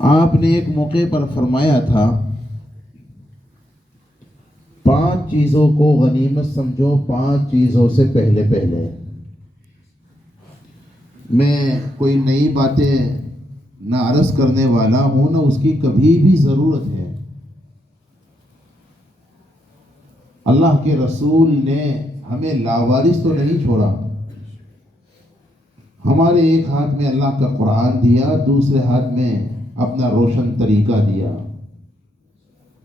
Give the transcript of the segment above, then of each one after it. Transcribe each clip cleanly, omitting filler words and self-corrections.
آپ نے ایک موقع پر فرمایا تھا 5 چیزوں کو غنیمت سمجھو، 5 چیزوں سے پہلے پہلے۔ میں کوئی نئی باتیں نہ عرض کرنے والا ہوں، نہ اس کی کبھی بھی ضرورت ہے۔ اللہ کے رسول نے ہمیں لاوارث تو نہیں چھوڑا۔ ہمارے ایک ہاتھ میں اللہ کا قرآن دیا، دوسرے ہاتھ میں اپنا روشن طریقہ دیا۔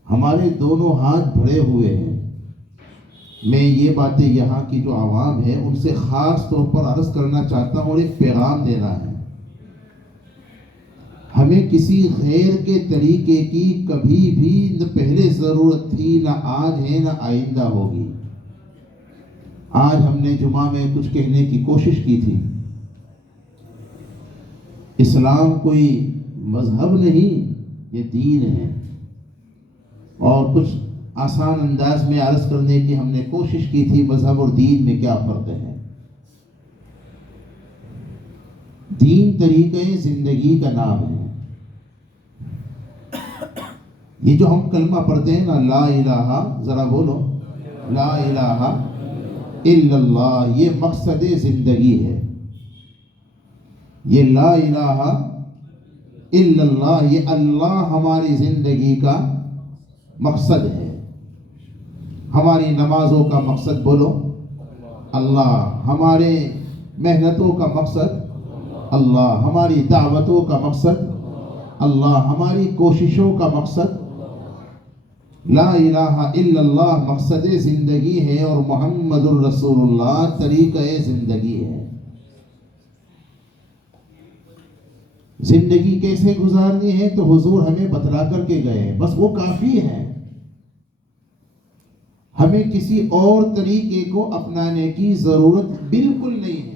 ہمارے دونوں ہاتھ بھرے ہوئے ہیں۔ میں یہ باتیں یہاں کی جو عوام ہے ان سے خاص طور پر عرض کرنا چاہتا ہوں اور ایک پیغام دینا ہے۔ ہمیں کسی غیر کے طریقے کی کبھی بھی نہ پہلے ضرورت تھی، نہ آج ہے، نہ آئندہ ہوگی۔ آج ہم نے جمعہ میں کچھ کہنے کی کوشش کی تھی۔ اسلام کوئی مذہب نہیں، یہ دین ہے، اور کچھ آسان انداز میں عرض کرنے کی ہم نے کوشش کی تھی مذہب اور دین میں کیا فرق ہے۔ دین طریقہ زندگی کا نام ہے۔ یہ جو ہم کلمہ پڑھتے ہیں نا، لا الہ، ذرا بولو، لا الہ الا اللہ، یہ مقصد زندگی ہے۔ یہ لا الہ الا اللہ، یہ اللہ ہماری زندگی کا مقصد ہے۔ ہماری نمازوں کا مقصد بولو اللہ، ہمارے محنتوں کا مقصد اللہ، ہماری دعوتوں کا مقصد اللہ، ہماری کوششوں کا مقصد لا الہ الا اللہ مقصد زندگی ہے، اور محمد الرسول اللہ طریقہ زندگی ہے۔ زندگی کیسے گزارنی ہے تو حضور ہمیں بتلا کر کے گئے، بس وہ کافی ہے۔ ہمیں کسی اور طریقے کو اپنانے کی ضرورت بالکل نہیں ہے۔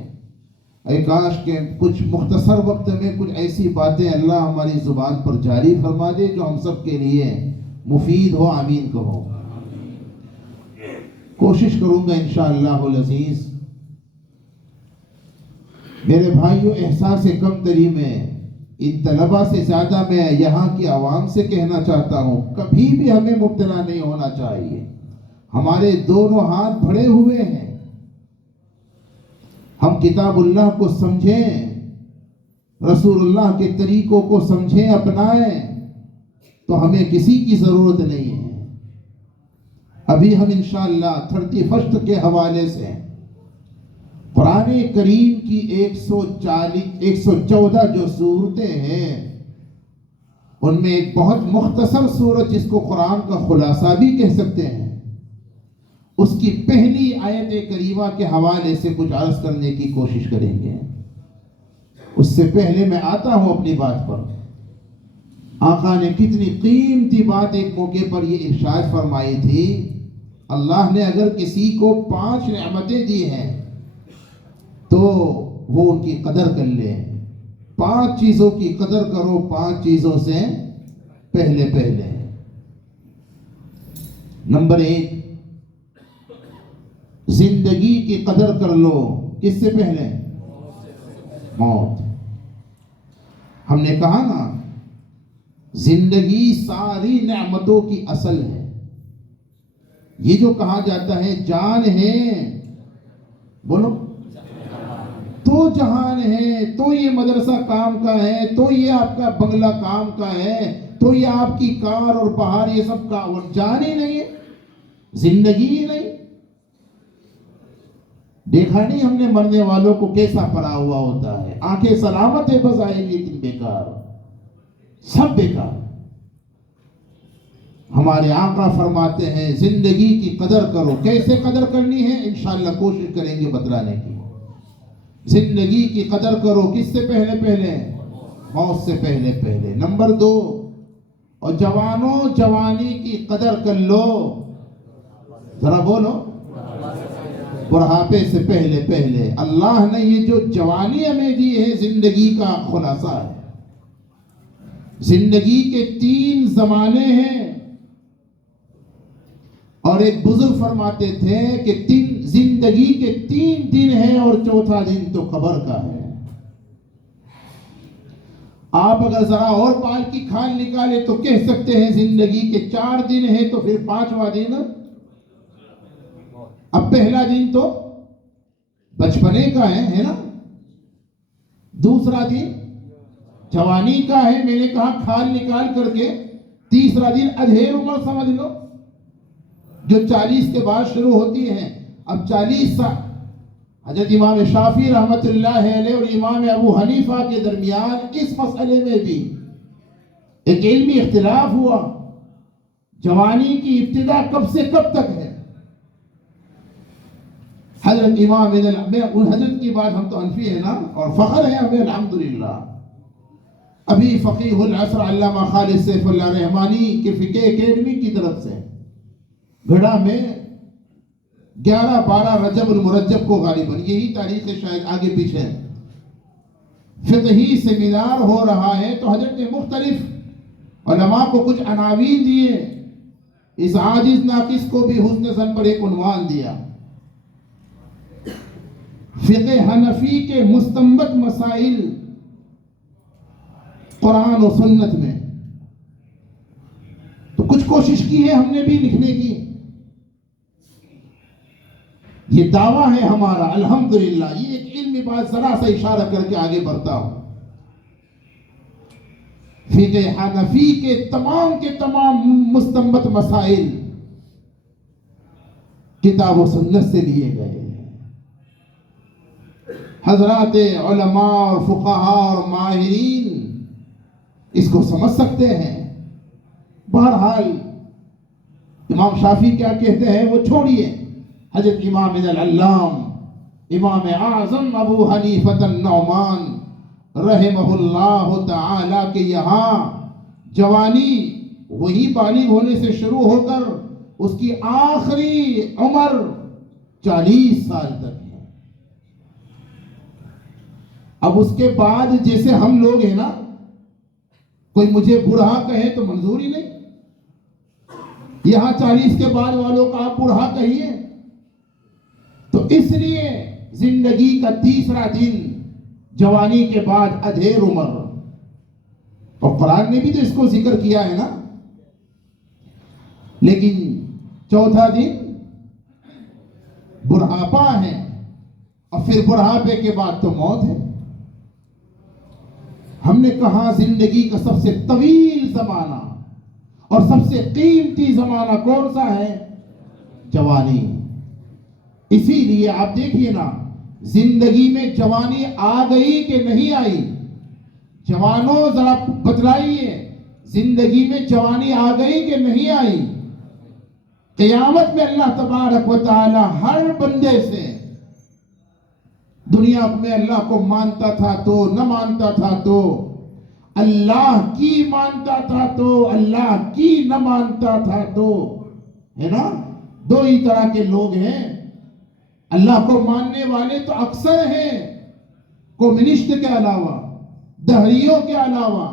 اے کاش کہ کچھ مختصر وقت میں کچھ ایسی باتیں اللہ ہماری زبان پر جاری فرما دے جو ہم سب کے لیے مفید ہو، آمین کہو۔ کوشش کروں گا انشاءاللہ العزیز۔ میرے بھائیوں، احساس کمتری میں ان طلبہ سے زیادہ میں یہاں کی عوام سے کہنا چاہتا ہوں، کبھی بھی ہمیں مبتلا نہیں ہونا چاہیے۔ ہمارے دونوں ہاتھ بھرے ہوئے ہیں۔ ہم کتاب اللہ کو سمجھیں، رسول اللہ کے طریقوں کو سمجھیں، اپنائیں، تو ہمیں کسی کی ضرورت نہیں ہے۔ ابھی ہم انشاءاللہ 31 کے حوالے سے قرآن کریم کی 114 جو صورتیں ہیں، ان میں ایک بہت مختصر صورت جس کو قرآن کا خلاصہ بھی کہہ سکتے ہیں، اس کی پہلی آیت کریمہ کے حوالے سے کچھ عرض کرنے کی کوشش کریں گے۔ اس سے پہلے میں آتا ہوں اپنی بات پر۔ آقا نے کتنی قیمتی بات ایک موقع پر یہ ارشاد فرمائی تھی، اللہ نے اگر کسی کو 5 نعمتیں دی ہیں تو وہ ان کی قدر کر لے۔ 5 چیزوں کی قدر کرو، 5 چیزوں سے پہلے پہلے۔ نمبر 1، زندگی کی قدر کر لو، کس سے پہلے؟ موت۔ ہم نے کہا نا، زندگی ساری نعمتوں کی اصل ہے۔ یہ جو کہا جاتا ہے جان ہے، بولو، تو جہان ہے، تو یہ مدرسہ کام کا ہے، تو یہ آپ کا بنگلہ کام کا ہے، تو یہ آپ کی کار اور بہار، یہ سب کا وہ جان ہی نہیں ہے، زندگی ہی نہیں۔ دیکھا نہیں ہم نے مرنے والوں کو کیسا پڑا ہوا ہوتا ہے، آنکھیں سلامت ہے بظاہر لیکن بیکار، سب بیکار۔ ہمارے آقا فرماتے ہیں زندگی کی قدر کرو۔ کیسے قدر کرنی ہے؟ انشاءاللہ کوشش کریں گے بتلانے کی۔ زندگی کی قدر کرو، کس سے پہلے پہلے؟ موت سے پہلے پہلے۔ نمبر 2، اور جوانوں جوانی کی قدر کر لو، ذرا بولو، بڑھاپے سے پہلے پہلے۔ اللہ نے یہ جو جوانی ہمیں دی ہے زندگی کا خلاصہ ہے۔ زندگی کے 3 زمانے ہیں، اور ایک بزرگ فرماتے تھے کہ زندگی کے 3 دن ہیں اور چوتھا دن تو قبر کا ہے۔ آپ اگر ذرا اور بال کی کھال نکالے تو کہہ سکتے ہیں زندگی کے 4 دن ہیں تو پھر 5واں دن، اب پہلا دن تو بچپنے کا ہے نا، دوسرا دن جوانی کا ہے، میں نے کہا کھال نکال کر کے، تیسرا دن ادھیر عمر سمجھ لو جو 40 کے بعد شروع ہوتی ہے۔ اب 40 سال حضرت امام شافعی رحمت اللہ علیہ اور امام ابو حنیفہ کے درمیان اس مسئلے میں بھی ایک علمی اختلاف ہوا، جوانی کی ابتدا کب سے کب تک ہے۔ حضرت امام حضرت کی بات، ہم تو حنفی ہیں نا اور فخر ہے ہمیں الحمدللہ۔ ابھی فقیہ العصر علامہ خالد سیف اللہ رحمانی کے فقہ اکیڈمی کی طرف سے گھڑا میں 11-12 رجب المرجب کو غالباً، یہی تاریخ شاید آگے پیچھے فقہی سیمینار ہو رہا ہے، تو حضرت نے مختلف علماء کو کچھ عناوین دیے، اس عاجز ناقص کو بھی حسن ظن پر ایک عنوان دیا، فقہ حنفی کے مستنبط مسائل قرآن و سنت میں۔ تو کچھ کوشش کی ہے ہم نے بھی لکھنے کی، یہ دعویٰ ہے ہمارا الحمدللہ، یہ ایک علمی بات ذرا سا اشارہ کر کے آگے بڑھتا ہوں۔ فقہ حنفی کے تمام مستنبط مسائل کتاب و سنت سے لیے گئے ہیں۔ حضرات علماء اور فقہاء اور ماہرین اس کو سمجھ سکتے ہیں۔ بہرحال امام شافعی کیا کہتے ہیں وہ چھوڑیے، حضرت امام العلام امام اعظم ابو حنیفہ النعمان رحمہ اللہ تعالی کے یہاں جوانی وہی بالغ ہونے سے شروع ہو کر اس کی آخری عمر 40 سال تک ہے۔ اب اس کے بعد جیسے ہم لوگ ہیں نا، کوئی مجھے بوڑھا کہے تو منظور ہی نہیں، یہاں 40 کے بعد والوں کا آپ بوڑھا کہیے، تو اس لیے زندگی کا تیسرا دن جوانی کے بعد ادھیر عمر، اور قرآن نے بھی تو اس کو ذکر کیا ہے نا۔ لیکن چوتھا دن بڑھاپا ہے، اور پھر بڑھاپے کے بعد تو موت ہے۔ ہم نے کہا زندگی کا سب سے طویل زمانہ اور سب سے قیمتی زمانہ کون سا ہے؟ جوانی۔ اسی لیے آپ دیکھیے نا، زندگی میں جوانی آ گئی کہ نہیں آئی؟ جوانوں ذرا بتلائیے، زندگی میں جوانی آ گئی کہ نہیں آئی؟ قیامت میں اللہ تبارک و تعالی ہر بندے سے، دنیا میں اللہ کو مانتا تھا تو نہ مانتا تھا تو، اللہ کی مانتا تھا تو اللہ کی نہ مانتا تھا تو، ہے نا، دو ہی طرح کے لوگ ہیں۔ اللہ کو ماننے والے تو اکثر ہیں، کمیونسٹ کے علاوہ، دہریوں کے علاوہ۔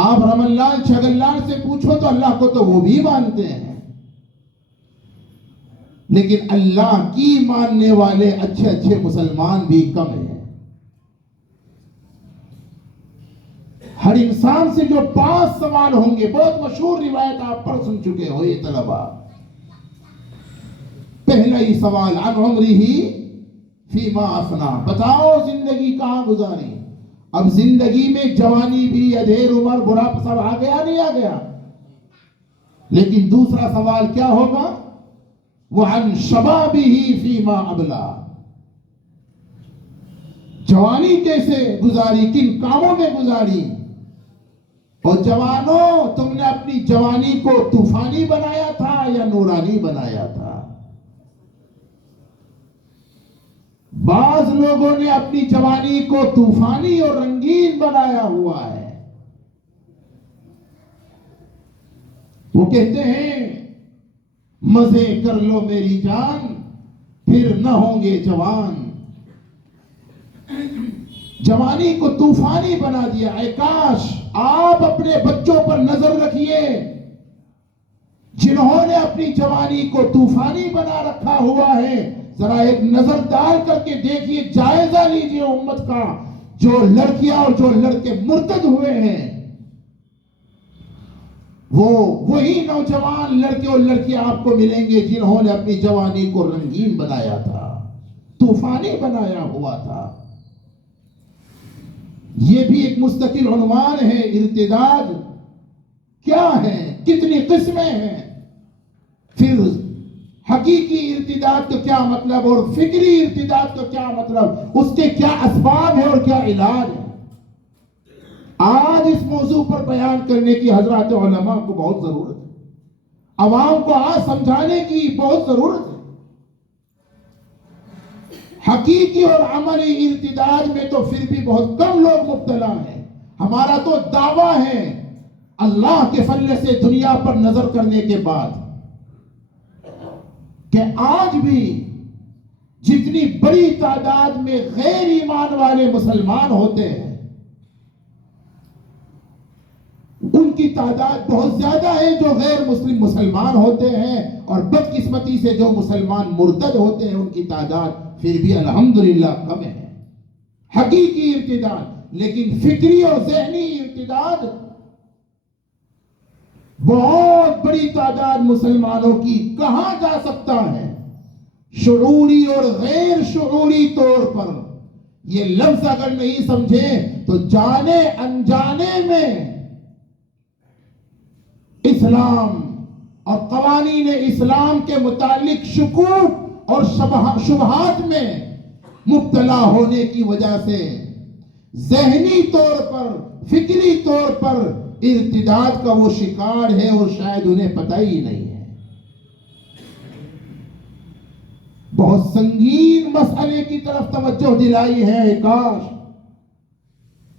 آپ رمن لال چھگن لال سے پوچھو تو اللہ کو تو وہ بھی مانتے ہیں، لیکن اللہ کی ماننے والے اچھے مسلمان بھی کم ہیں۔ ہر انسان سے جو 5 سوال ہوں گے، بہت مشہور روایت آپ پڑھ سن چکے ہو یہ طلبہ۔ پہلا ہی سوال عن عمرہ فیما افنا، بتاؤ زندگی کہاں گزاری؟ اب زندگی میں جوانی بھی، ادھیر عمر، بڑھاپا سب آ گیا نہیں آ گیا؟ لیکن دوسرا سوال کیا ہوگا؟ وعن شبابہ فیما ابلا، جوانی کیسے گزاری، کن کاموں میں گزاری؟ اور جوانوں، تم نے اپنی جوانی کو طوفانی بنایا تھا یا نورانی بنایا تھا؟ بعض لوگوں نے اپنی جوانی کو طوفانی اور رنگین بنایا ہوا ہے۔ وہ کہتے ہیں مزے کر لو میری جان پھر نہ ہوں گے جوان۔ جوانی کو طوفانی بنا دیا۔ اے کاش آپ اپنے بچوں پر نظر رکھیے، جنہوں نے اپنی جوانی کو طوفانی بنا رکھا ہوا ہے، ذرا ایک نظر ڈال کر کے دیکھیے، جائزہ لیجیے امت کا، جو لڑکیاں اور جو لڑکے مرتد ہوئے ہیں وہی نوجوان لڑکے اور لڑکیاں آپ کو ملیں گے جنہوں نے اپنی جوانی کو رنگین بنایا تھا، طوفانی بنایا ہوا تھا۔ یہ بھی ایک مستقل عنوان ہے۔ ارتداد کیا ہے، کتنی قسمیں ہیں، پھر حقیقی ارتداد کا کیا مطلب اور فکری ارتداد کا کیا مطلب، اس کے کیا اسباب ہے اور کیا علاج ہے۔ آج اس موضوع پر بیان کرنے کی حضرات علماء کو بہت ضرورت ہے، عوام کو آج سمجھانے کی بہت ضرورت ہے۔ حقیقی اور عملی ارتداد میں تو پھر بھی بہت کم لوگ مبتلا ہیں۔ ہمارا تو دعویٰ ہے اللہ کے فضل سے دنیا پر نظر کرنے کے بعد کہ آج بھی جتنی بڑی تعداد میں غیر ایمان والے مسلمان ہوتے ہیں ان کی تعداد بہت زیادہ ہے جو غیر مسلم مسلمان ہوتے ہیں، اور بدقسمتی سے جو مسلمان مرتد ہوتے ہیں ان کی تعداد پھر بھی الحمدللہ کم ہے۔ حقیقی ارتداد، لیکن فکری اور ذہنی ارتداد بہت بڑی تعداد مسلمانوں کی کہاں جا سکتا ہے؟ شعوری اور غیر شعوری طور پر یہ لفظ اگر نہیں سمجھے تو جانے انجانے میں اسلام اور قوانین اسلام کے متعلق شکوک اور شبہات میں مبتلا ہونے کی وجہ سے ذہنی طور پر، فکری طور پر ارتداد کا وہ شکار ہے اور شاید انہیں پتہ ہی نہیں ہے۔ بہت سنگین مسئلے کی طرف توجہ دلائی ہے، کاش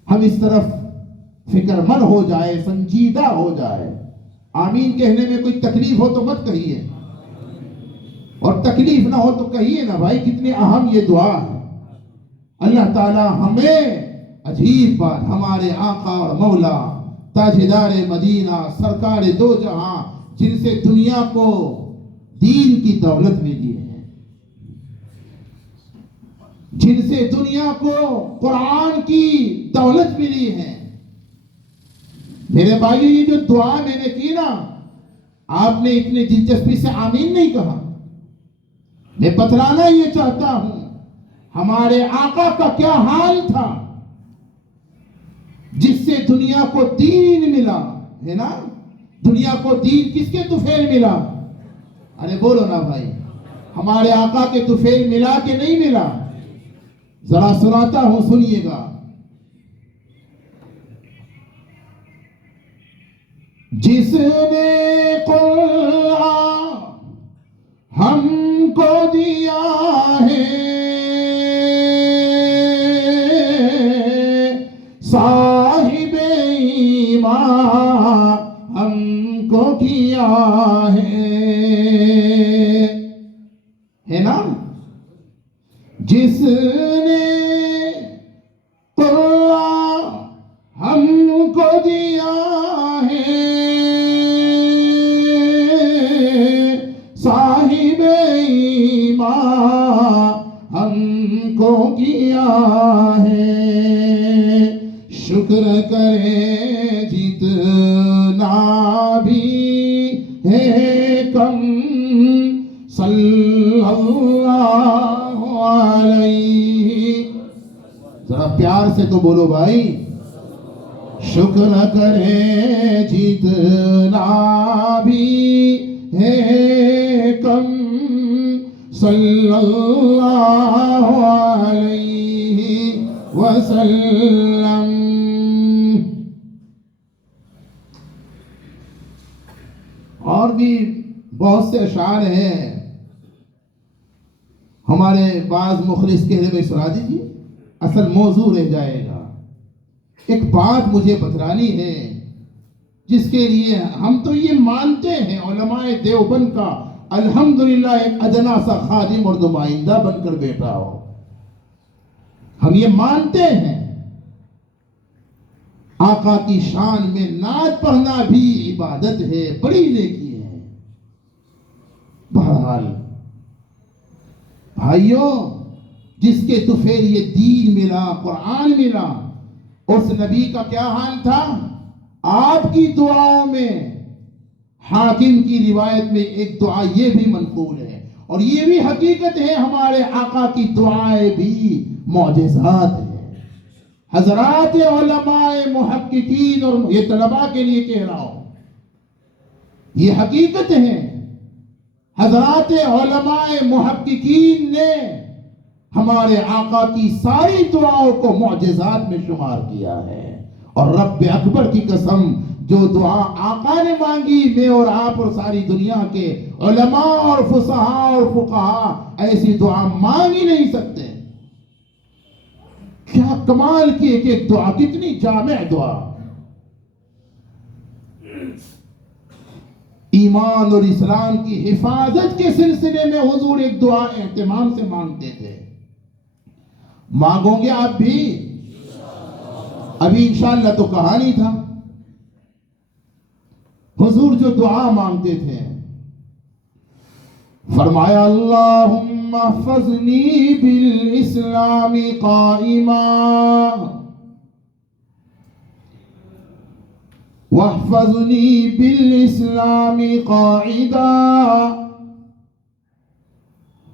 ہم اس طرف فکر مند ہو جائے، سنجیدہ ہو جائے۔ آمین کہنے میں کوئی تکلیف ہو تو مت کہیے، اور تکلیف نہ ہو تو کہیے نا بھائی، کتنی اہم یہ دعا ہے۔ اللہ تعالی ہمیں عجیب بات، ہمارے آقا اور مولا تاجدار مدینہ سرکار دو جہاں جن سے دنیا کو دین کی دولت ملی ہے، جن سے دنیا کو قرآن کی دولت ملی ہے، میرے بھائی یہ جو دعا میں نے کی نا، آپ نے اتنی دلچسپی سے آمین نہیں کہا۔ میں بتلانا یہ چاہتا ہوں ہمارے آقا کا کیا حال تھا جس سے دنیا کو دین ملا ہے نا۔ دنیا کو دین کس کے طفیل ملا؟ ارے بولو نا بھائی، ہمارے آقا کے طفیل ملا کہ نہیں ملا؟ ذرا سناتا ہوں، سنیے گا۔ جس نے قرآن ہم کو دیا ہے، صاحب ایمان ہم کو کیا ہے نا۔ جس نے قرآن ہم کو دیا ہے، صاحب ایمان ہم کو کیا ہے، شکر کرے جتنا بھی ہے کم، صلی اللہ علیہ، ذرا پیار سے تو بولو بھائی، شکر کرے جتنا بھی ہے کم، صلی اللہ علیہ وسلم۔ اور بھی بہت سے اشعار ہیں، ہمارے بعض مخلص کہہ رہے سنا دیجیے، اصل موضوع رہ جائے گا۔ ایک بات مجھے بتلانی ہے جس کے لیے ہم تو یہ مانتے ہیں علماء دیوبند کا الحمدللہ ایک ادنا سا خادم اور نمائندہ بن کر بیٹھا ہو، ہم یہ مانتے ہیں آقا کی شان میں نعت پڑھنا بھی عبادت ہے، بڑی نیکی ہے۔ بہرحال بھائیوں، جس کے طفیل یہ دین ملا، قرآن ملا، اس نبی کا کیا حال تھا؟ آپ کی دعاؤں میں، حاکم کی روایت میں ایک دعا یہ بھی منقول ہے اور یہ بھی حقیقت ہے، ہمارے آقا کی دعائیں بھی معجزات ہیں۔ حضرات علماء محققین، اور یہ طلباء کے لیے کہہ رہا ہوں، یہ حقیقت ہے، حضرات علماء محققین نے ہمارے آقا کی ساری دعاؤں کو معجزات میں شمار کیا ہے۔ اور رب اکبر کی قسم، جو دعا آقا نے مانگی، میں اور آپ اور ساری دنیا کے علماء اور فصحاء اور فقہاء ایسی دعا مانگ ہی نہیں سکتے۔ کیا کمال کی ایک دعا، کتنی جامع دعا، ایمان اور اسلام کی حفاظت کے سلسلے میں حضور ایک دعا اہتمام سے مانگتے تھے۔ مانگو گے آپ بھی؟ ابھی انشاءاللہ تو کہانی تھا، حضور جو دعا مانگتے تھے، فرمایا اللہم احفظنی بالاسلام قائما واحفظنی بالاسلام قاعدا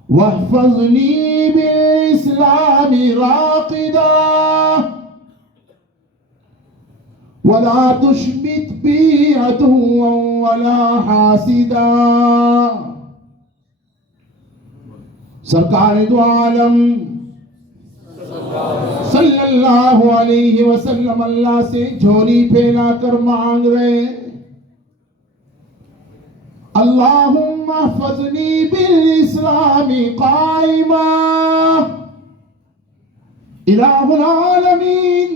واحفظنی بالاسلام راقدا ولا تشمت بی عدوا ولا حاسدا۔ سرکار دو عالم صلی اللہ علیہ وسلم اللہ سے جھولی پھیلا کر مانگ رہے، اللہم احفظنی بالاسلام قائما، الہ العالمین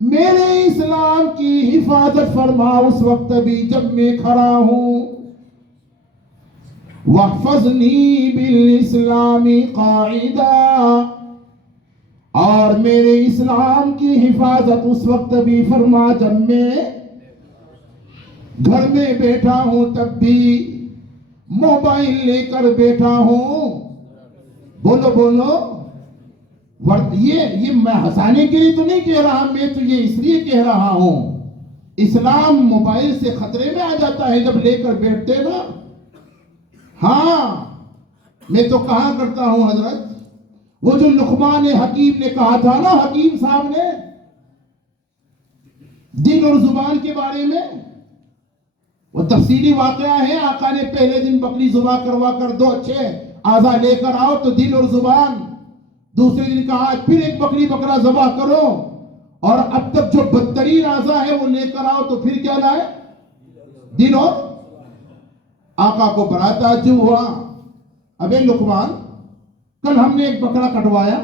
میرے اسلام کی حفاظت فرما اس وقت بھی جب میں کھڑا ہوں، واحفظنی بالاسلام قاعدا، اور میرے اسلام کی حفاظت اس وقت بھی فرما جب میں گھر میں بیٹھا ہوں، تب بھی موبائل لے کر بیٹھا ہوں۔ بولو بولو، یہ میں ہنسانے کے لیے تو نہیں کہہ رہا، میں تو یہ اس لیے کہہ رہا ہوں، اسلام موبائل سے خطرے میں آ جاتا ہے جب لے کر بیٹھتے نا۔ ہاں، میں تو کہا کرتا ہوں حضرت، وہ جو لقمان حکیم نے کہا تھا نا، حکیم صاحب نے دل اور زبان کے بارے میں، وہ تفصیلی واقعہ ہے، آقا نے پہلے دن بکری ذبح کروا کر 2 اچھے اعضا لے کر آؤ تو دل اور زبان، دوسرے دن کہا پھر ایک بکری بکرا ذبح کرو اور اب تک جو بدترین اعضا ہے وہ لے کر آؤ تو پھر کیا لائے؟ دل اور۔ آقا کو بڑا تعجب ہوا، ابے لقمان، کل ہم نے ایک بکرا کٹوایا،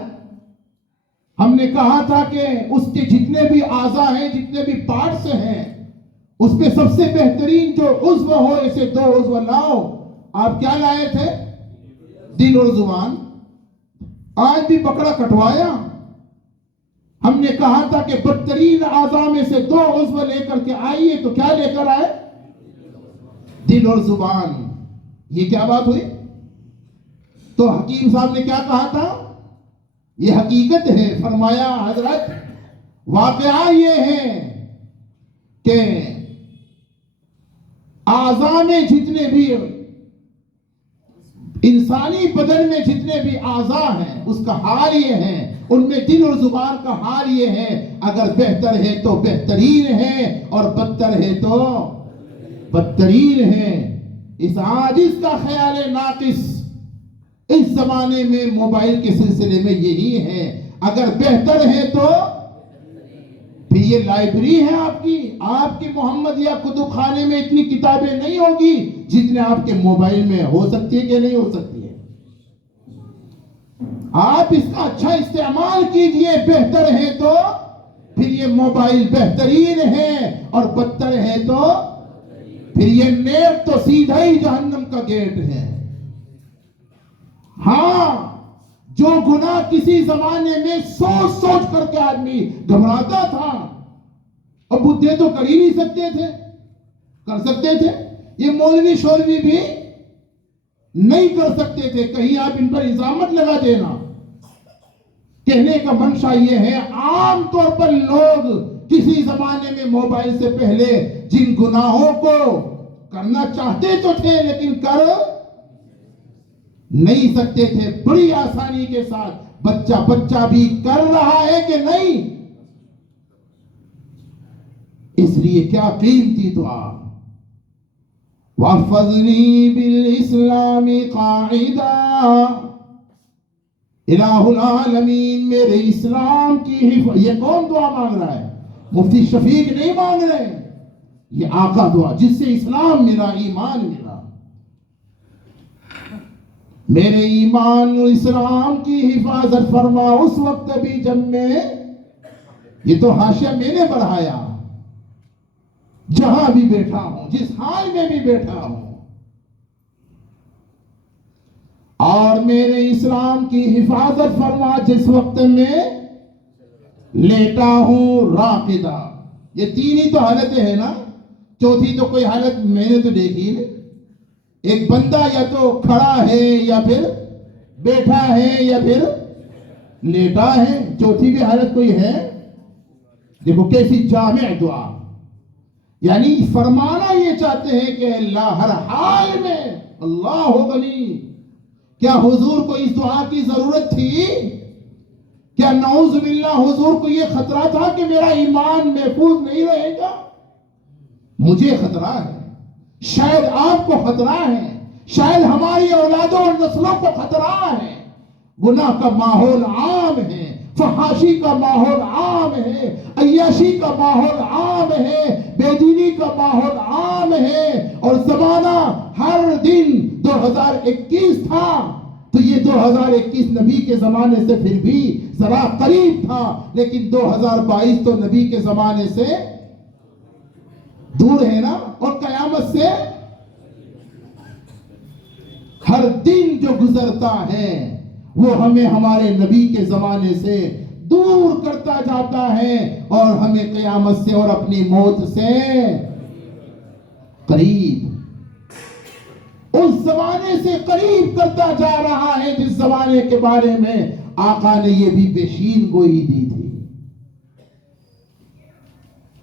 ہم نے کہا تھا کہ اس کے جتنے بھی اعضا ہیں، جتنے بھی پارٹس ہیں، اس پہ سب سے بہترین جو عضو ہو، ایسے 2 عضو لاؤ، آپ کیا لائے تھے؟ دل اور زبان۔ آج بھی بکرا کٹوایا، ہم نے کہا تھا کہ بدترین اعضا میں سے 2 عضو لے کر کے آئیے، تو کیا لے کر آئے؟ دل اور زبان۔ یہ کیا بات ہوئی؟ تو حکیم صاحب نے کیا کہا تھا؟ یہ حقیقت ہے۔ فرمایا حضرت واقعہ یہ ہے کہ اعضاء میں جتنے بھی، انسانی بدن میں جتنے بھی اعضاء ہیں، اس کا حال یہ ہے، ان میں دل اور زبان کا حال یہ ہے، اگر بہتر ہے تو بہترین ہے اور بدتر ہے تو بدترین ہے۔ اس عاجز کا خیال ناقص اس زمانے میں موبائل کے سلسلے میں یہی ہے، اگر بہتر ہے تو پھر یہ لائبریری ہے آپ کی محمدیہ کتب خانے میں اتنی کتابیں نہیں ہوگی جتنے آپ کے موبائل میں ہو سکتی ہے کہ نہیں ہو سکتی ہے۔ آپ اس کا اچھا استعمال کیجئے، بہتر ہے تو پھر یہ موبائل بہترین ہے اور بدتر ہے تو پھر یہ نیٹ تو سیدھا ہی جہنم کا گیٹ ہے۔ ہاں، جو گناہ کسی زمانے میں سوچ سوچ کر کے آدمی گھبراتا تھا، اور بدھے تو کر ہی نہیں سکتے تھے، کر سکتے تھے، یہ مولوی شولوی بھی نہیں کر سکتے تھے، کہیں آپ ان پر الزامت لگا دینا کہنے کا منشا یہ ہے، عام طور پر لوگ کسی زمانے میں موبائل سے پہلے جن گناہوں کو کرنا چاہتے تو تھے لیکن کر نہیں سکتے تھے، بڑی آسانی کے ساتھ بچہ بھی کر رہا ہے کہ نہیں؟ اس لیے کیا قیمتی دعا، وَاحْفَظْنِي بِالْإِسْلَامِ قَاعِدًا، الہ العالمین میرے اسلام کی حفاظت۔ یہ کون دعا مانگ رہا ہے؟ مفتی شفیق نہیں مانگ رہے، یہ آقا دعا جس سے اسلام ملا، ایمان ملا۔ میرے ایمان و اسلام کی حفاظت فرما اس وقت بھی جب میں، یہ تو حاشیہ میں نے بڑھایا، جہاں بھی بیٹھا ہوں، جس حال میں بھی بیٹھا ہوں، اور میرے اسلام کی حفاظت فرما جس وقت میں لیٹا ہوں راقدہ۔ یہ تین ہی تو حالتیں ہیں نا، چوتھی تو کوئی حالت میں نے تو دیکھی نہیں۔ ایک بندہ یا تو کھڑا ہے یا پھر بیٹھا ہے یا پھر لیٹا ہے، چوتھی بھی حالت کوئی ہے؟ دیکھو کیسی جامع دعا، یعنی فرمانا یہ چاہتے ہیں کہ اللہ ہر حال میں، اللہ غنی۔ کیا حضور کو اس دعا کی ضرورت تھی؟ کیا نعوذ باللہ حضور کو یہ خطرہ تھا کہ میرا ایمان محفوظ نہیں رہے گا؟ مجھے خطرہ ہے، شاید آپ کو خطرہ ہے، شاید ہماری اولادوں اور نسلوں کو خطرہ ہے۔ گناہ کا ماحول عام ہے، فحاشی کا ماحول عام ہے، عیاشی کا ماحول عام ہے، بے دینی کا ماحول عام ہے، اور زمانہ ہر دن 2021 تھا تو یہ 2021 نبی کے زمانے سے پھر بھی ذرا قریب تھا، لیکن 2022 تو نبی کے زمانے سے دور ہے نا، اور قیامت سے ہر دن جو گزرتا ہے وہ ہمیں ہمارے نبی کے زمانے سے دور کرتا جاتا ہے، اور ہمیں قیامت سے اور اپنی موت سے قریب، اس زمانے سے قریب کرتا جا رہا ہے جس زمانے کے بارے میں آقا نے یہ بھی پیشین گوئی دی تھی۔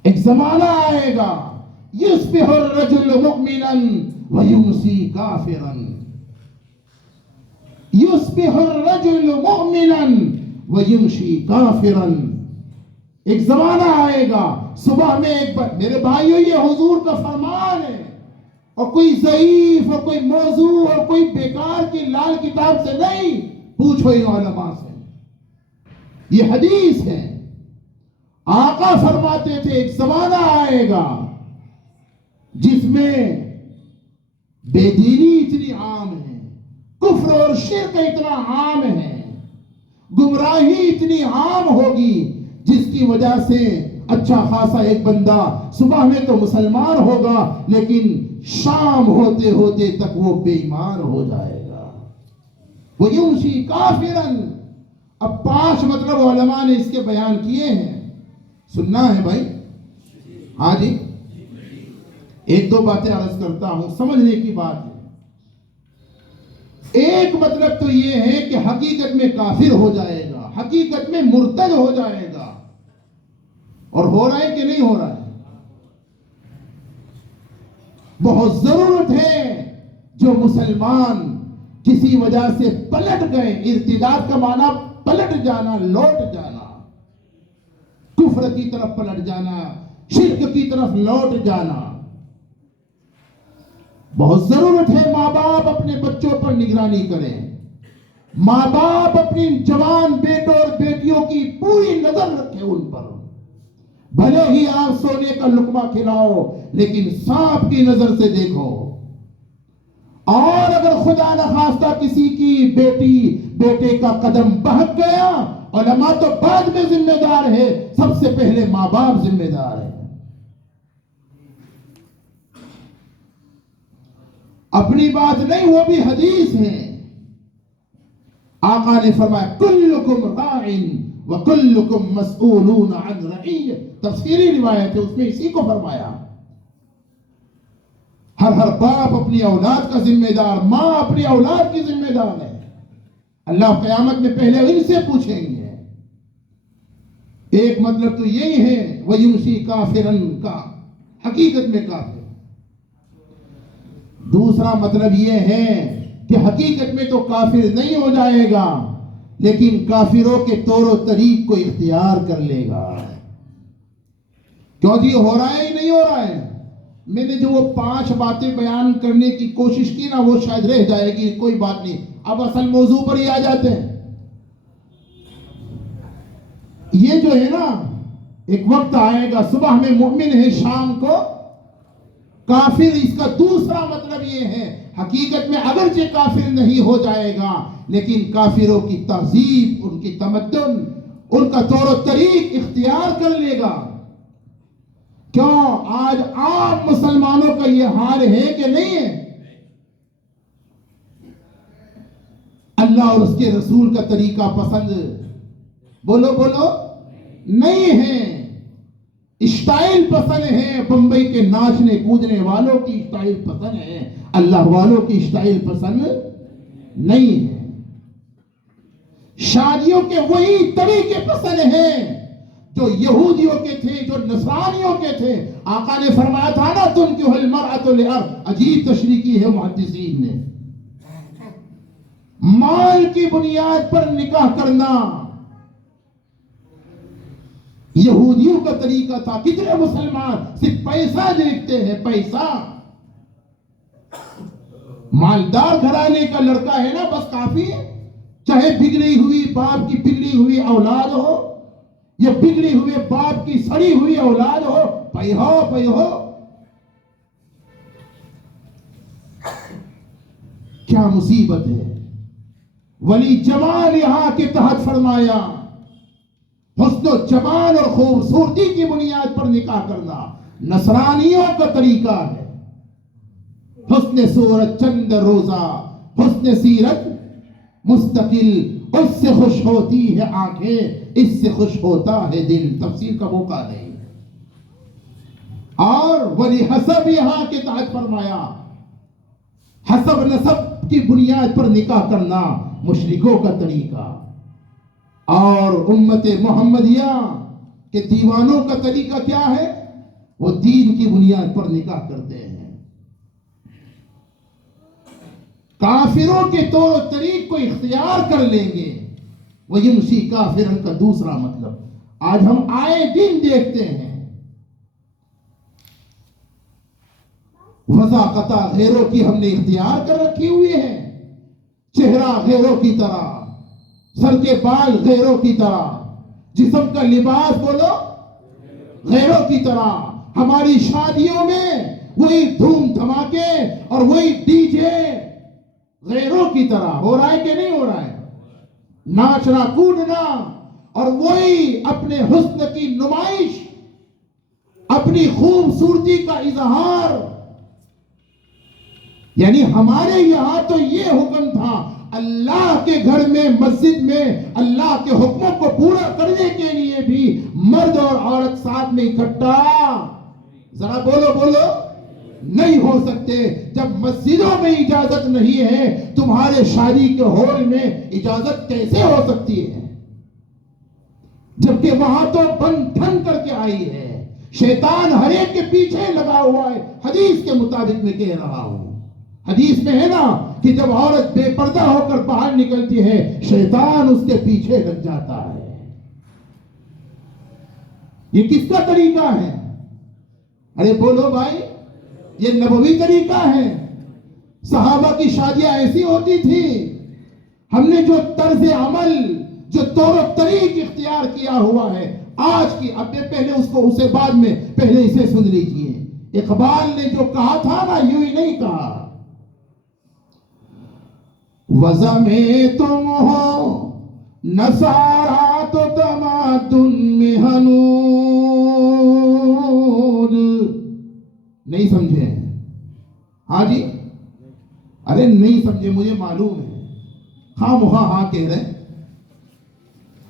ایک زمانہ آئے گا، یصبح الرجل مؤمنا ویمسی کافرا، یصبح الرجل مؤمنا ویمشی کافرا۔ ایک زمانہ آئے گا، صبح میں ایک میرے بھائیو یہ حضور کا فرمان ہے، اور کوئی ضعیف اور کوئی موضوع اور کوئی بیکار کی لال کتاب سے نہیں، پوچھو ان علماء سے، یہ حدیث ہے۔ آقا فرماتے تھے ایک زمانہ آئے گا جس میں بے دینی اتنی عام ہے، کفر اور شرک اتنا عام ہے، گمراہی اتنی عام ہوگی جس کی وجہ سے اچھا خاصا ایک بندہ صبح میں تو مسلمان ہوگا لیکن شام ہوتے ہوتے تک وہ بے ایمان ہو جائے گا، وہ یمشی کافرن۔ اب 5 مطلب علماء نے اس کے بیان کیے ہیں، سننا ہے بھائی؟ ہاں جی، 1-2 باتیں عرض کرتا ہوں، سمجھنے کی بات ہے۔ ایک مطلب تو یہ ہے کہ حقیقت میں کافر ہو جائے گا، حقیقت میں مرتد ہو جائے گا، اور ہو رہا ہے کہ نہیں ہو رہا ہے؟ بہت ضرورت ہے جو مسلمان کسی وجہ سے پلٹ گئے، ارتداد کا معنی پلٹ جانا، لوٹ جانا، کفر کی طرف پلٹ جانا، شرک کی طرف لوٹ جانا، بہت ضرورت ہے۔ ماں باپ اپنے بچوں پر نگرانی کریں، ماں باپ اپنی جوان بیٹوں اور بیٹیوں کی پوری نظر رکھیں ان پر، بھلے ہی آپ سونے کا لقمہ کھلاؤ لیکن سانپ کی نظر سے دیکھو، اور اگر خدا نخواستہ کسی کی بیٹی بیٹے کا قدم بہک گیا، علماء تو بعد میں ذمہ دار ہے، سب سے پہلے ماں باپ ذمہ دار ہے۔ اپنی بات نہیں، وہ بھی حدیث ہے، آقا نے فرمایا کلکم راع وکلکم مسئولون عن رعیت، تفسیری روایت ہے، اس میں اسی کو فرمایا۔ ہر باپ اپنی اولاد کا ذمہ دار، ماں اپنی اولاد کی ذمہ دار ہے۔ اللہ قیامت میں پہلے ان سے پوچھیں گے، ایک مطلب تو یہی ہے وَيُمْسِي كَافِرًا کا حقیقت میں کافر. دوسرا مطلب یہ ہے کہ حقیقت میں تو کافر نہیں ہو جائے گا لیکن کافروں کے طور و طریق کو اختیار کر لے گا. کیوں جی ہو رہا ہے ہی نہیں ہو رہا ہے؟ میں نے جو وہ 5 باتیں بیان کرنے کی کوشش کی نا وہ شاید رہ جائے گی، کوئی بات نہیں، اب اصل موضوع پر ہی آ جاتے ہیں. یہ جو ہے نا ایک وقت آئے گا صبح میں مومن ہے شام کو کافر. اس کا دوسرا مطلب یہ ہے حقیقت میں اگرچہ کافر نہیں ہو جائے گا لیکن کافروں کی تہذیب، ان کی تمدن، ان کا طور و طریق اختیار کر لے گا. کیوں آج عام مسلمانوں کا یہ حال ہے کہ نہیں ہے؟ اللہ اور اس کے رسول کا طریقہ پسند بولو بولو نہیں ہے. اسٹائل پسند ہے، بمبئی کے ناچنے کودنے والوں کی اسٹائل پسند ہے، اللہ والوں کی اسٹائل پسند نہیں ہے. شادیوں کے وہی طریقے پسند ہیں جو یہودیوں کے تھے، جو نصرانیوں کے تھے. آقا نے فرمایا تھا نا تنکح المرأة لأربع، عجیب تشریح کی ہے محدثین نے. مال کی بنیاد پر نکاح کرنا یہودیوں کا طریقہ تھا. کتنے مسلمان صرف پیسہ دیکھتے ہیں، پیسہ. مالدار گھرانے کا لڑکا ہے نا بس کافی ہے، چاہے بگڑی ہوئی باپ کی بگڑی ہوئی اولاد ہو یا بگڑی ہوئے باپ کی سڑی ہوئی اولاد ہو، پئی ہو. کیا مصیبت ہے. ولی جمال یہاں کے تحت فرمایا حسن و جمال اور خوبصورتی کی بنیاد پر نکاح کرنا نصرانیوں کا طریقہ ہے. حسن صورت چند روزہ، حسن سیرت مستقل، اس سے خوش ہوتی ہے آنکھیں، اس سے خوش ہوتا ہے دل. تفسیر کا موقع نہیں. اور ولی حسب یہاں کے تحت فرمایا حسب نسب کی بنیاد پر نکاح کرنا مشرکوں کا طریقہ. اور امت محمدیہ کے دیوانوں کا طریقہ کیا ہے؟ وہ دین کی بنیاد پر نکاح کرتے ہیں. کافروں کے طور و طریق کو اختیار کر لیں گے. وَيُمْسِي كَافِرًا کا دوسرا مطلب آج ہم آئے دن دیکھتے ہیں. وضاقتہ غیروں کی ہم نے اختیار کر رکھی ہوئی ہے. چہرہ غیروں کی طرح، سر کے بال غیروں کی طرح، جسم کا لباس بولو غیروں کی طرح. ہماری شادیوں میں وہی دھوم دھماکے اور وہی ڈی جے غیروں کی طرح. ہو رہا ہے کہ نہیں ہو رہا ہے؟ ناچنا کودنا اور وہی اپنے حسن کی نمائش، اپنی خوبصورتی کا اظہار. یعنی ہمارے یہاں تو یہ حکم تھا اللہ کے گھر میں مسجد میں اللہ کے حکموں کو پورا کرنے کے لیے بھی مرد اور عورت ساتھ میں اکٹھا ذرا بولو نہیں ہو سکتے. جب مسجدوں میں اجازت نہیں ہے تمہارے شادی کے ہال میں اجازت کیسے ہو سکتی ہے؟ جبکہ وہاں تو بند ٹھن کر کے آئی ہے. شیطان ہر ایک کے پیچھے لگا ہوا ہے. حدیث کے مطابق میں کہہ رہا ہوں، حدیث میں ہے نا کہ جب عورت بے پردہ ہو کر باہر نکلتی ہے شیطان اس کے پیچھے لگ جاتا ہے. یہ کس کا طریقہ ہے؟ ارے بولو بھائی، یہ نبوی طریقہ ہے. صحابہ کی شادیاں ایسی ہوتی تھی. ہم نے جو طرز عمل، جو طور و طریق اختیار کیا ہوا ہے آج کی، اب پہلے اس کو اسے بعد میں، پہلے اسے سن لیجئے. اقبال نے جو کہا تھا نا یوں ہی نہیں کہا. وضع میں تم ہو نصارا تو تمدن میں ہنود. نہیں سمجھے؟ ہاں جی، ارے نہیں سمجھے، مجھے معلوم ہے، ہاں مہاں ہاں کہہ رہے.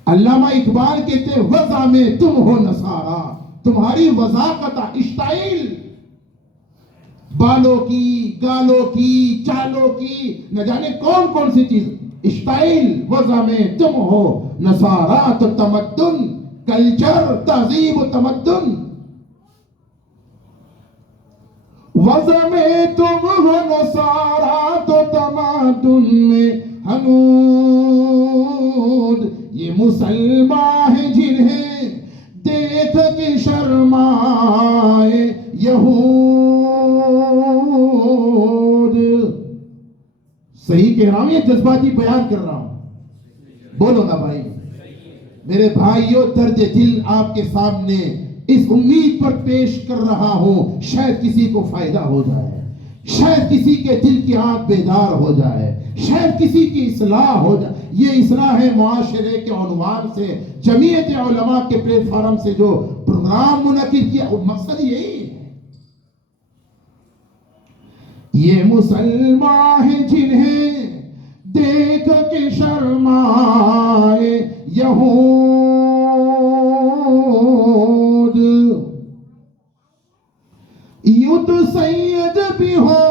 علامہ اقبال کہتے وضع میں تم ہو نصارا، تمہاری وضاقت اسٹائل، بالوں کی، گالوں کی، چالوں کی، نہ جانے کون کون سی چیز اسٹائل. وضع میں تم ہو نصارا تو تمدن کلچر، تہذیب و تمدن. وضع میں تم ہو نصارا تو تمدن میں حنود. یہ مسلمان ہیں جنہیں دیکھ کے شرمائے یہود. صحیح کہہ رہا ہوں یہ جذباتی بیان کر رہا ہوں؟ بولو نا بھائی. میرے بھائیوں، درد دل آپ کے سامنے اس امید پر پیش کر رہا ہوں شاید کسی کو فائدہ ہو جائے، شاید کسی کے دل کی آنکھ بیدار ہو جائے، شاید کسی کی اصلاح ہو جائے. یہ اصلاح معاشرے کے عنوان سے جمعیت علماء کے پلیٹ فارم سے جو پروگرام منعقد کیا، مقصد یہی ہے. یہ مسلمان ہیں جنہیں دیکھ کے شرمائے یہود. یوں تو سید بھی ہو،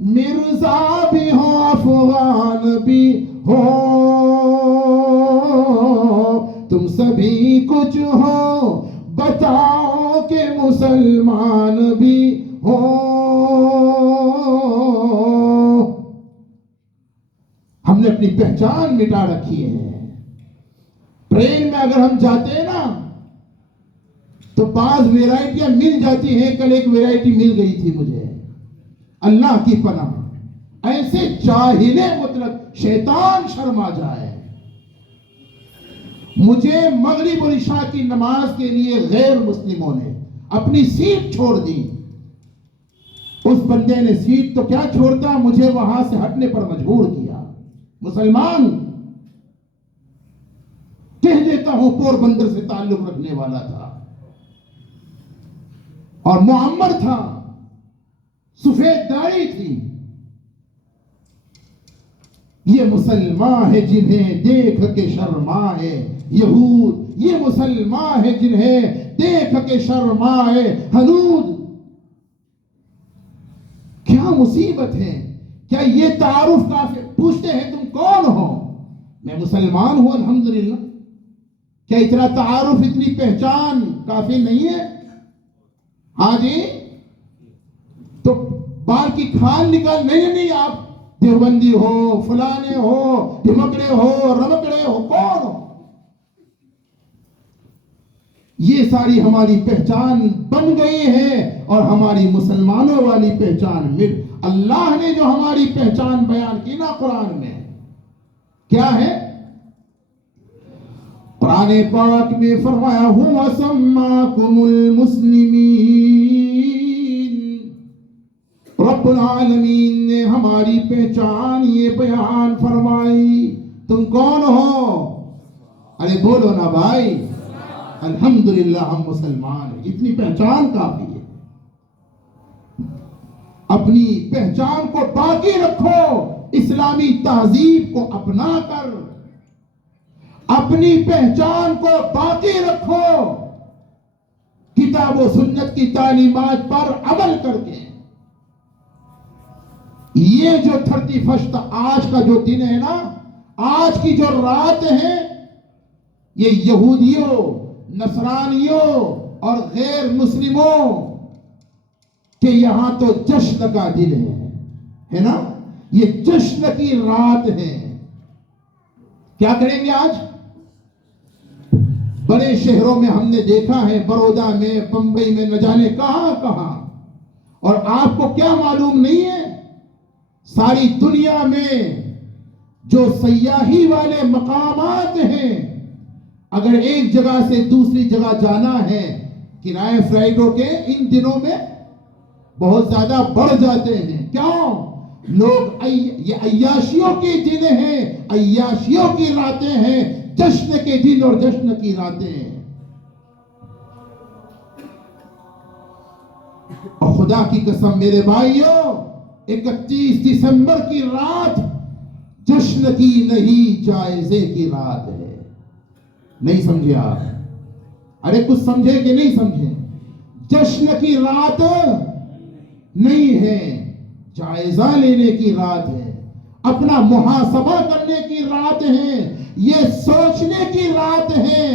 مرزا بھی ہو، افغان بھی ہو، تم سبھی کچھ ہو، بتاؤ کہ مسلمان بھی ہو. ہم نے اپنی پہچان مٹا رکھی ہے. ٹرین میں اگر ہم جاتے ہیں نا تو بعض ویرائٹیاں مل جاتی ہیں. کل ایک ویرائٹی مل گئی تھی مجھے، اللہ کی پناہ، ایسے جاہل مطلق شیطان شرما جائے. مجھے مغرب اور عشاء کی نماز کے لیے غیر مسلموں نے اپنی سیٹ چھوڑ دی. اس بندے نے سیٹ تو کیا چھوڑتا، مجھے وہاں سے ہٹنے پر مجبور کیا. مسلمان کہہ دیتا ہوں پور بندر سے تعلق رکھنے والا تھا اور معمر تھا، سفید داڑھی تھی. یہ مسلمان ہے جنہیں دیکھ کے شرمائے یہود. یہ مسلمان ہے جنہیں دیکھ کے شرمائے حنود. کیا مصیبت ہے. کیا یہ تعارف کافی؟ پوچھتے ہیں تم کون ہو؟ میں مسلمان ہوں الحمدللہ. کیا اتنا تعارف، اتنی پہچان کافی نہیں ہے؟ ہاں جی، تو بال کی کھال نکال. نہیں، آپ دیوبندی ہو، فلانے ہو، ڈھمکڑے ہو، رمکڑے ہو، کون ہو؟ یہ ساری ہماری پہچان بن گئی ہے اور ہماری مسلمانوں والی پہچان اللہ نے جو ہماری پہچان بیان کی نا قرآن میں، کیا ہے؟ قرآن پاک میں فرمایا ہوا سماکم المسلمین. رب العالمین نے ہماری پہچان یہ بیان فرمائی. تم کون ہو؟ ارے بولو نا بھائی. الحمدللہ ہم مسلمان ہیں. اتنی پہچان کافی ہے. اپنی پہچان کو باقی رکھو، اسلامی تہذیب کو اپنا کر اپنی پہچان کو باقی رکھو، کتاب و سنت کی تعلیمات پر عمل کر کے. یہ جو 31 آج کا جو دن ہے نا، آج کی جو رات ہے، یہ یہودیوں، نصرانیوں اور غیر مسلموں کہ یہاں تو جشن کا دن ہے نا. یہ جشن کی رات ہے. کیا کریں گے آج؟ بڑے شہروں میں ہم نے دیکھا ہے، برودا میں، بمبئی میں، نہ جانے کہاں کہاں. اور آپ کو کیا معلوم نہیں ہے، ساری دنیا میں جو سیاحی والے مقامات ہیں، اگر ایک جگہ سے دوسری جگہ جانا ہے، کرایہ فلائٹوں کے ان دنوں میں بہت زیادہ بڑھ جاتے ہیں. کیوں؟ لوگ یہ عیاشیوں کے دن ہیں، عیاشیوں کی راتیں ہیں، جشن کے دن اور جشن کی راتیں ہیں. اور خدا کی قسم میرے بھائیوں، 31 دسمبر کی رات جشن کی نہیں، جائزے کی رات ہے. نہیں سمجھے آپ؟ ارے کچھ سمجھے کہ نہیں سمجھے؟ جشن کی رات نہیں ہے، جائزہ لینے کی رات ہے، اپنا محاسبہ کرنے کی رات ہے، یہ سوچنے کی رات ہے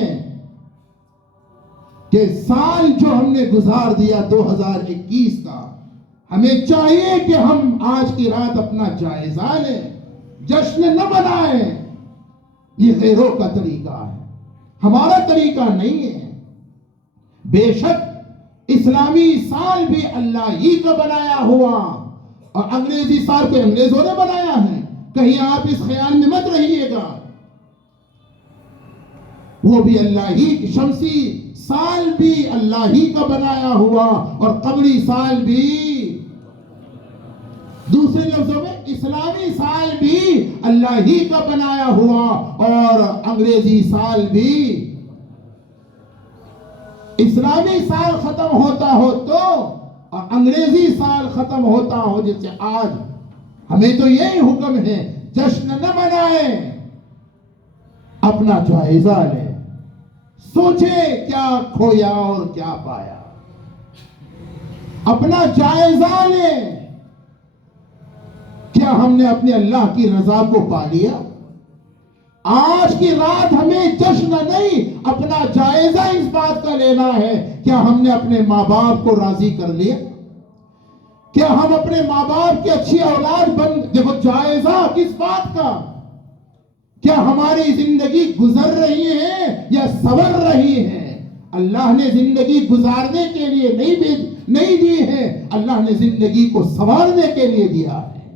کہ سال جو ہم نے گزار دیا 2021 کا، ہمیں چاہیے کہ ہم آج کی رات اپنا جائزہ لیں، جشن نہ منائیں۔ یہ غیروں کا طریقہ ہے، ہمارا طریقہ نہیں ہے۔ بے شک اسلامی سال بھی اللہ ہی کا بنایا ہوا، اور انگریزی سال کو انگریزوں نے بنایا ہے، کہیں آپ اس خیال میں مت رہیے گا۔ وہ بھی اللہ ہی، شمسی سال بھی اللہ ہی کا بنایا ہوا، اور قمری سال بھی، دوسرے لفظوں میں اسلامی سال بھی اللہ ہی کا بنایا ہوا، اور انگریزی سال بھی۔ اسلامی سال ختم ہوتا ہو تو، اور انگریزی سال ختم ہوتا ہو جیسے آج، ہمیں تو یہی حکم ہے، جشن نہ منائیں، اپنا جائزہ لیں، سوچیں کیا کھویا اور کیا پایا، اپنا جائزہ لیں، کیا ہم نے اپنے اللہ کی رضا کو پا لیا؟ آج کی رات ہمیں جشن نہیں، اپنا جائزہ اس بات کا لینا ہے، کیا ہم نے اپنے ماں باپ کو راضی کر لیا؟ کیا ہم اپنے ماں باپ کی اچھی اولاد بن؟ دیکھو جائزہ کس بات کا؟ کیا ہماری زندگی گزر رہی ہے یا سنور رہی ہے؟ اللہ نے زندگی گزارنے کے لیے نہیں دی ہے، اللہ نے زندگی کو سنوارنے کے لیے دیا ہے۔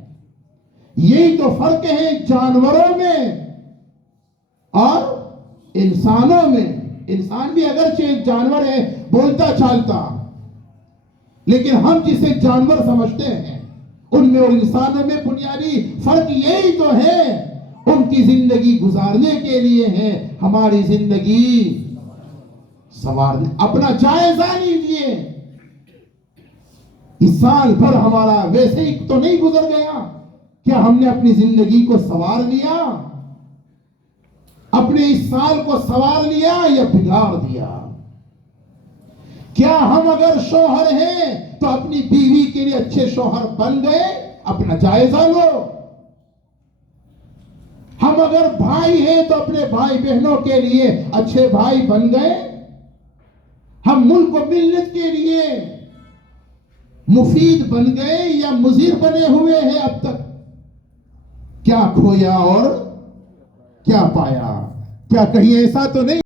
یہی تو فرق ہے جانوروں میں اور انسانوں میں۔ انسان بھی اگرچہ ایک جانور ہے، بولتا چالتا، لیکن ہم جسے جانور سمجھتے ہیں، ان میں اور انسانوں میں بنیادی فرق یہی تو ہے۔ ان کی زندگی گزارنے کے لیے ہے، ہماری زندگی سنوارنے۔ اپنا جائزہ لیجیے، اس سال بھر ہمارا ویسے ہی تو نہیں گزر گیا، کیا ہم نے اپنی زندگی کو سنوار لیا؟ اپنے اس سال کو سنوار لیا یا بگاڑ دیا؟ کیا ہم اگر شوہر ہیں تو اپنی بیوی کے لیے اچھے شوہر بن گئے؟ اپنا جائزہ لو۔ ہم اگر بھائی ہیں تو اپنے بھائی بہنوں کے لیے اچھے بھائی بن گئے؟ ہم ملک و ملت کے لیے مفید بن گئے یا مضر بنے ہوئے ہیں اب تک؟ کیا کھویا اور کیا پایا؟ کیا کہیں ایسا تو نہیں